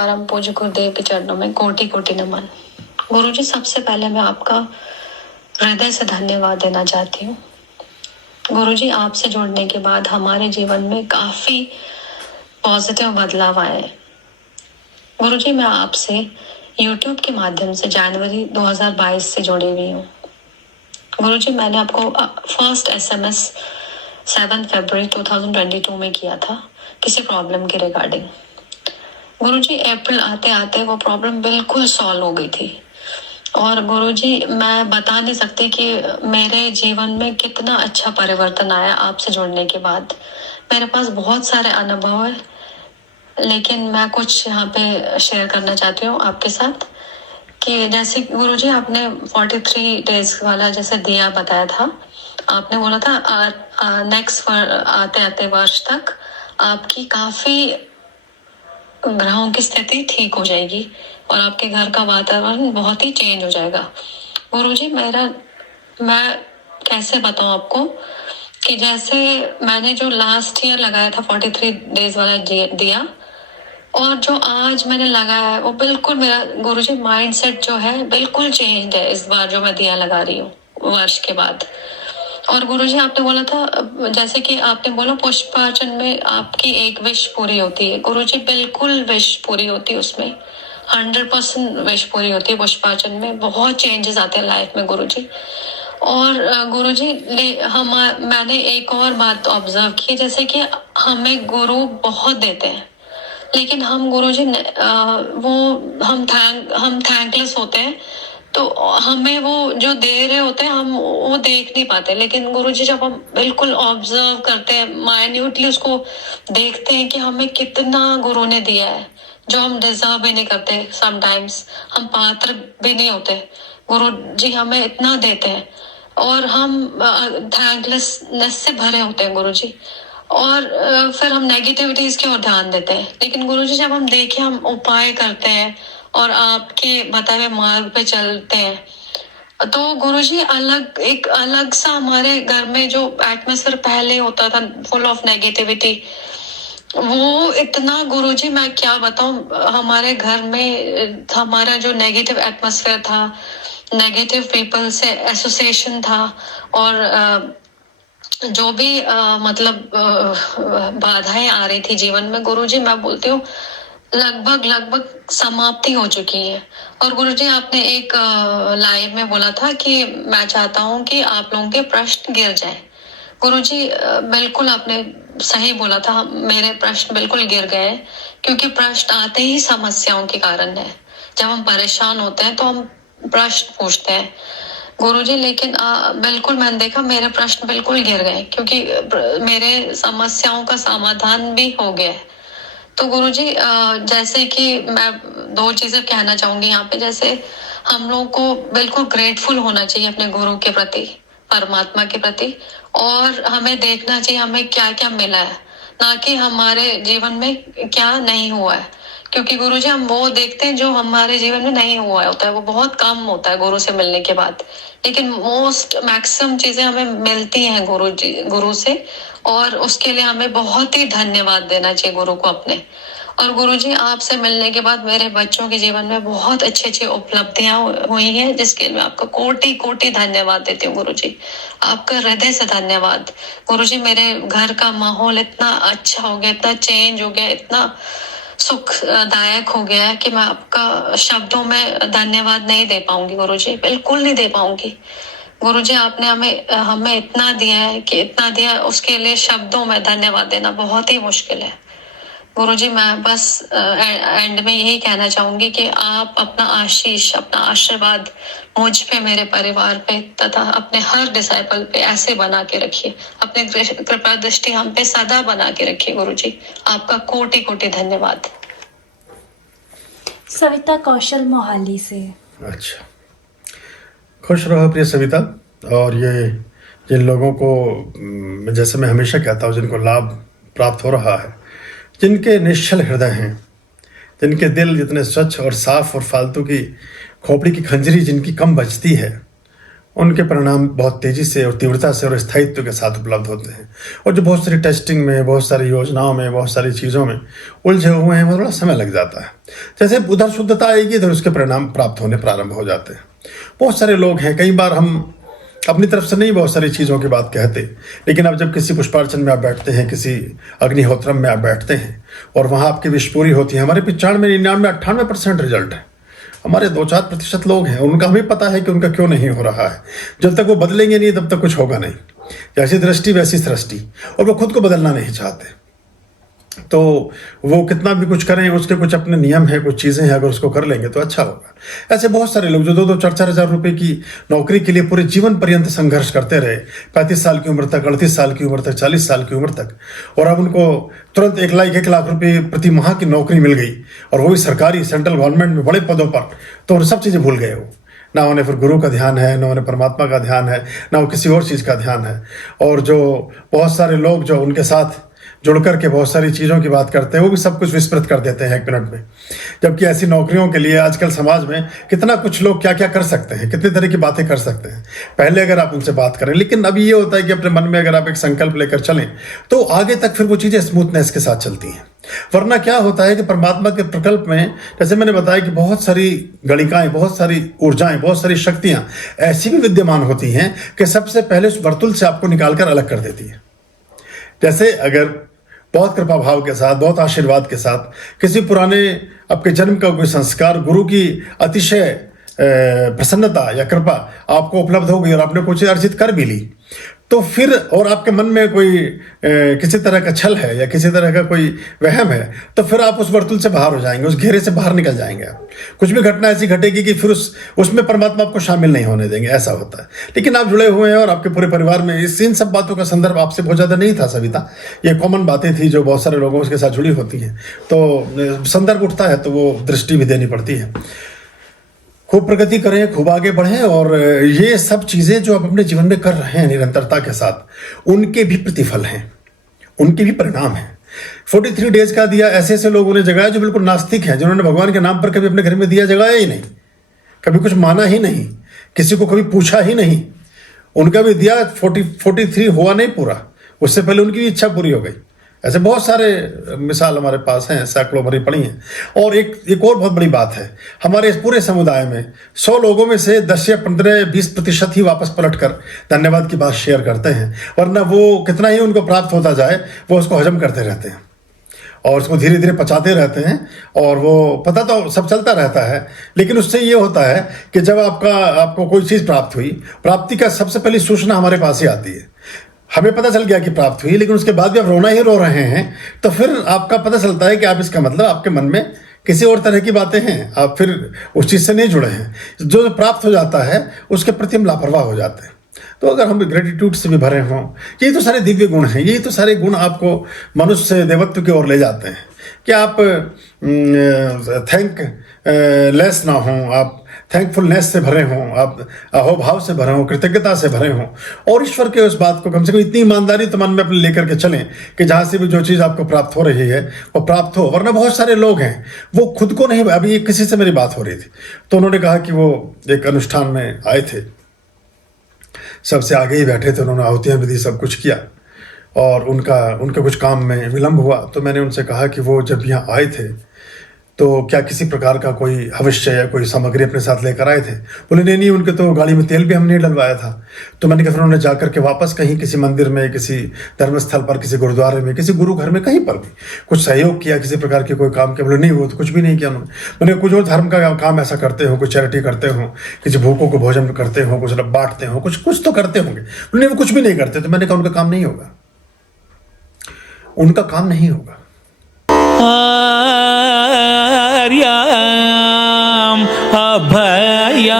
परम पूज्य गुरुदेव के चरणों में कोटि कोटि नमन। गुरुजी, सबसे पहले मैं आपका हृदय से धन्यवाद देना चाहती हूँ। गुरुजी, आपसे जुड़ने के बाद हमारे जीवन में काफी पॉजिटिव बदलाव आए। गुरुजी, मैं आपसे YouTube के माध्यम से जनवरी 2022 से जुड़ी हुई हूँ। गुरुजी, मैंने आपको फर्स्ट SMS 7 फरवरी 2022 में किया था किसी प्रॉब्लम के रिगार्डिंग। गुरुजी, अप्रैल आते आते वो प्रॉब्लम बिल्कुल सॉल्व हो गई थी। और गुरुजी, मैं बता नहीं सकती कि मेरे जीवन में कितना अच्छा परिवर्तन आया आपसे जुड़ने के बाद। मेरे पास बहुत सारे अनुभव है, लेकिन मैं कुछ यहाँ पे शेयर करना चाहती हूँ आपके साथ कि जैसे गुरुजी, आपने 43 डेज वाला जैसे दिया बताया था। आपने बोला था नेक्स्ट आते आते वर्ष तक आपकी काफी ग्रहों की स्थिति ठीक हो जाएगी और आपके घर का वातावरण बहुत ही चेंज हो जाएगा। गुरुजी, मैं कैसे बताऊं आपको कि जैसे मैंने जो लास्ट ईयर लगाया था 43 डेज वाला दिया और जो आज मैंने लगाया है वो बिल्कुल मेरा गुरुजी माइंडसेट जो है बिल्कुल चेंज है इस बार जो मैं दिया लगा रही हूँ वर्ष के बाद। और गुरुजी, आपने बोला था जैसे कि आपने बोला पुष्पार्चन में आपकी एक विश पूरी होती है। गुरुजी, बिल्कुल विश पूरी होती है उसमें, 100% विश पूरी होती है पुष्पार्चन में। बहुत चेंजेस आते हैं लाइफ में गुरुजी। और गुरुजी, मैंने एक और बात ऑब्जर्व की, जैसे कि हमें गुरु बहुत देते हैं, लेकिन हम गुरुजी हम थैंकलेस होते हैं। तो हमें वो जो दे रहे होते हैं हम वो देख नहीं पाते, लेकिन गुरुजी जब हम बिल्कुल ऑब्जर्व करते हैं, माइन्यूटली उसको देखते हैं कि हमें कितना गुरु ने दिया है जो हम डिजर्व भी नहीं करते। समटाइम्स हम पात्र भी नहीं होते, गुरुजी हमें इतना देते हैं और हम थैंकलेसनेस से भरे होते हैं गुरुजी। और फिर हम नेगेटिविटीज की ओर ध्यान देते हैं। लेकिन गुरुजी, जब हम देखें, हम उपाय करते हैं और आपके बताए हुए मार्ग पे चलते हैं, तो गुरुजी एक अलग सा हमारे घर में जो एटमॉस्फेयर पहले होता था फुल ऑफ नेगेटिविटी, वो इतना गुरुजी मैं क्या बताऊं, हमारे घर में हमारा जो नेगेटिव एटमॉस्फेयर था, नेगेटिव पीपल से एसोसिएशन था और जो भी मतलब बाधाएं आ रही थी जीवन में, गुरुजी मैं बोलती हूँ लगभग समाप्ति हो चुकी है। और गुरुजी, आपने एक लाइव में बोला था कि मैं चाहता हूँ कि आप लोगों के प्रश्न गिर जाए। गुरुजी, बिल्कुल आपने सही बोला था, मेरे प्रश्न बिल्कुल गिर गए, क्योंकि प्रश्न आते ही समस्याओं के कारण है। जब हम परेशान होते हैं तो हम प्रश्न पूछते हैं गुरुजी, लेकिन बिल्कुल मैंने देखा मेरे प्रश्न बिल्कुल गिर गए, क्योंकि मेरे समस्याओं का समाधान भी हो गया है। तो गुरुजी, जैसे कि मैं 2 चीजें कहना चाहूंगी यहाँ पे। जैसे हम लोग को बिल्कुल ग्रेटफुल होना चाहिए अपने गुरु के प्रति, परमात्मा के प्रति, और हमें देखना चाहिए हमें क्या क्या मिला है, ना कि हमारे जीवन में क्या नहीं हुआ है। क्योंकि गुरुजी, हम वो देखते हैं जो हमारे जीवन में नहीं हुआ होता है, वो बहुत कम होता है गुरु से मिलने के बाद। लेकिन मैक्सिमम चीजें हमें मिलती हैं गुरु से, और उसके लिए हमें बहुत ही धन्यवाद देना चाहिए गुरु को अपने। और गुरुजी, आपसे मिलने के बाद मेरे बच्चों के जीवन में बहुत अच्छी उपलब्धियां हुई हैं, जिसके लिए मैं आपका कोटि कोटि धन्यवाद देती हूँ गुरुजी। आपका हृदय से धन्यवाद गुरुजी। मेरे घर का माहौल इतना अच्छा हो गया, इतना चेंज हो गया, इतना सुखदायक हो गया है कि मैं आपका शब्दों में धन्यवाद नहीं दे पाऊंगी गुरुजी, बिल्कुल नहीं दे पाऊंगी। गुरुजी, आपने हमें इतना दिया है कि इतना दिया, उसके लिए शब्दों में धन्यवाद देना बहुत ही मुश्किल है। गुरुजी, मैं बस एंड में यही कहना चाहूंगी कि आप अपना आशीष, अपना आशीर्वाद मुझ पे, मेरे परिवार पे तथा अपने हर डिसाइपल पे ऐसे बना के रखिए। अपने कृपा दृष्टि हम पे सदा बना के रखिए गुरुजी। आपका कोटि कोटि धन्यवाद। सविता कौशल मोहाली से। अच्छा, खुश रहो प्रिय सविता। और ये जिन लोगों को, जैसे मैं हमेशा कहता हूँ, जिनको लाभ प्राप्त हो रहा है, जिनके निश्चल हृदय हैं, जिनके दिल जितने स्वच्छ और साफ और फालतू की खोपड़ी की खंजरी जिनकी कम बजती है, उनके परिणाम बहुत तेजी से और तीव्रता से और स्थायित्व के साथ उपलब्ध होते हैं। और जो बहुत सारी टेस्टिंग में, बहुत सारी योजनाओं में, बहुत सारी चीज़ों में उलझे हुए हैं, वो थोड़ा समय लग जाता है। जैसे उधर शुद्धता आएगी इधर उसके परिणाम प्राप्त होने प्रारंभ हो जाते हैं। बहुत सारे लोग हैं, कई बार हम अपनी तरफ से नहीं बहुत सारी चीज़ों की बात कहते, लेकिन अब जब किसी पुष्पार्चन में आप बैठते हैं, किसी अग्निहोत्रम में आप बैठते हैं और वहाँ आपकी विश पूरी होती है। हमारे 95, 99, 98% रिजल्ट है। हमारे 2-4% लोग हैं, उनका हमें पता है कि उनका क्यों नहीं हो रहा है। जब तक वो बदलेंगे नहीं तब तक कुछ होगा नहीं। जैसी दृष्टि वैसी सृष्टि, और वो खुद को बदलना नहीं चाहते, तो वो कितना भी कुछ करें, उसके कुछ अपने नियम है, कुछ चीज़ें हैं, अगर उसको कर लेंगे तो अच्छा होगा। ऐसे बहुत सारे लोग जो 2-2, 4-4 हज़ार रुपये की नौकरी के लिए पूरे जीवन पर्यंत संघर्ष करते रहे, 35 साल की उम्र तक, 38 साल की उम्र तक, 40 साल की उम्र तक, और अब उनको तुरंत 1 लाख रुपये प्रति माह की नौकरी मिल गई, और वो भी सरकारी सेंट्रल गवर्नमेंट में बड़े पदों पर, तो उन सब चीज़ें भूल गए वो। ना उन्हें फिर गुरु का ध्यान है, ना उन्हें परमात्मा का ध्यान है, ना वो किसी और चीज़ का ध्यान है। और जो बहुत सारे लोग जो उनके साथ जुड़ करके बहुत सारी चीज़ों की बात करते हैं, वो भी सब कुछ विस्मृत कर देते हैं 1 मिनट में। जबकि ऐसी नौकरियों के लिए आजकल समाज में कितना कुछ लोग क्या क्या कर सकते हैं, कितनी तरह की बातें कर सकते हैं, पहले अगर आप उनसे बात करें। लेकिन अभी ये होता है कि अपने मन में अगर आप एक संकल्प लेकर चलें तो आगे तक फिर वो चीज़ें स्मूथनेस के साथ चलती हैं। वरना क्या होता है कि परमात्मा के प्रकल्प में, जैसे मैंने बताया कि बहुत सारी गणिकाएं, बहुत सारी ऊर्जाएं, बहुत सारी शक्तियां ऐसी भी विद्यमान होती हैं कि सबसे पहले उस वर्तुल से आपको निकालकर अलग कर देती है। जैसे अगर बहुत कृपा भाव के साथ, बहुत आशीर्वाद के साथ किसी पुराने आपके जन्म का कोई संस्कार, गुरु की अतिशय प्रसन्नता या कृपा आपको उपलब्ध हो गई और आपने कुछ अर्जित कर भी ली, तो फिर और आपके मन में कोई किसी तरह का छल है या किसी तरह का कोई वहम है, तो फिर आप उस वर्तुल से बाहर हो जाएंगे, उस घेरे से बाहर निकल जाएंगे। आप कुछ भी घटना ऐसी घटेगी कि फिर उसमें परमात्मा आपको शामिल नहीं होने देंगे, ऐसा होता है। लेकिन आप जुड़े हुए हैं और आपके पूरे परिवार में इन सब बातों का संदर्भ आपसे बहुत ज़्यादा नहीं था सविता, ये कॉमन बातें थी जो बहुत सारे लोगों के साथ जुड़ी होती हैं, तो संदर्भ उठता है तो वो दृष्टि भी देनी पड़ती है। खूब प्रगति करें, खूब आगे बढ़ें, और ये सब चीज़ें जो आप अपने जीवन में कर रहे हैं निरंतरता के साथ, उनके भी प्रतिफल हैं, उनके भी परिणाम हैं। 43 डेज का दिया ऐसे ऐसे लोगों ने जगाया जो बिल्कुल नास्तिक हैं, जिन्होंने भगवान के नाम पर कभी अपने घर में दिया जगाया ही नहीं, कभी कुछ माना ही नहीं, किसी को कभी पूछा ही नहीं। उनका भी दिया 43 हुआ नहीं पूरा, उससे पहले उनकी भी इच्छा पूरी हो गई। ऐसे बहुत सारे मिसाल हमारे पास हैं, सैकड़ों भरी पड़ी हैं। और एक और बहुत बड़ी बात है, हमारे इस पूरे समुदाय में 100 लोगों में से 10 या 15-20% ही वापस पलटकर धन्यवाद की बात शेयर करते हैं, वरना वो कितना ही उनको प्राप्त होता जाए वो उसको हजम करते रहते हैं और उसको धीरे धीरे पचाते रहते हैं, और वो पता तो सब चलता रहता है। लेकिन उससे ये होता है कि जब आपको कोई चीज़ प्राप्त हुई, प्राप्ति का सबसे पहली सूचना हमारे पास ही आती है। हमें पता चल गया कि प्राप्त हुई, लेकिन उसके बाद भी आप रोना ही रो रहे हैं, तो फिर आपका पता चलता है कि आप, इसका मतलब आपके मन में किसी और तरह की बातें हैं, आप फिर उस चीज़ से नहीं जुड़े हैं। जो प्राप्त हो जाता है उसके प्रति हम लापरवाह हो जाते हैं। तो अगर हम ग्रेटिट्यूड से भी भरे हों, यही तो सारे दिव्य गुण हैं, यही तो सारे गुण आपको मनुष्य से देवत्व की ओर ले जाते हैं कि आप लेस ना हों, आप थैंकफुलनेस से भरे हों, आप अहोभाव से भरे हों, कृतज्ञता से भरे हों, और ईश्वर के उस बात को कम से कम इतनी ईमानदारी तो मन में अपने लेकर के चलें कि जहाँ से भी जो चीज़ आपको प्राप्त हो रही है वो प्राप्त हो। वरना बहुत सारे लोग हैं वो खुद को नहीं, अभी किसी से मेरी बात हो रही थी तो उन्होंने कहा कि वो एक अनुष्ठान में आए थे, सबसे आगे ही बैठे थे, उन्होंने आहुतियाँ भी दी, सब कुछ किया, और उनके कुछ काम में विलम्ब हुआ। तो मैंने उनसे कहा कि वो जब यहाँ आए थे तो क्या किसी प्रकार का कोई हविष्य या कोई सामग्री अपने साथ लेकर आए थे? बोले नहीं, उनके तो गाड़ी में तेल भी हमने डलवाया था। तो मैंने कहा फिर उन्होंने जाकर के वापस कहीं किसी मंदिर में, किसी धर्मस्थल पर, किसी गुरुद्वारे में, किसी गुरु घर में, कहीं पर भी कुछ सहयोग किया, किसी प्रकार के कोई काम किया? बोले नहीं, वो तो कुछ भी नहीं किया उन्होंने। मैंने कुछ और धर्म का काम ऐसा करते हो, कुछ चैरिटी करते हो, किसी भूखों को भोजन करते हो, कुछ बांटते हो, कुछ तो करते होंगे। बोले वो कुछ भी नहीं करते। तो मैंने कहा उनका काम नहीं होगा, उनका काम नहीं होगा। आर्याम अभयाम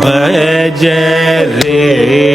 भज रे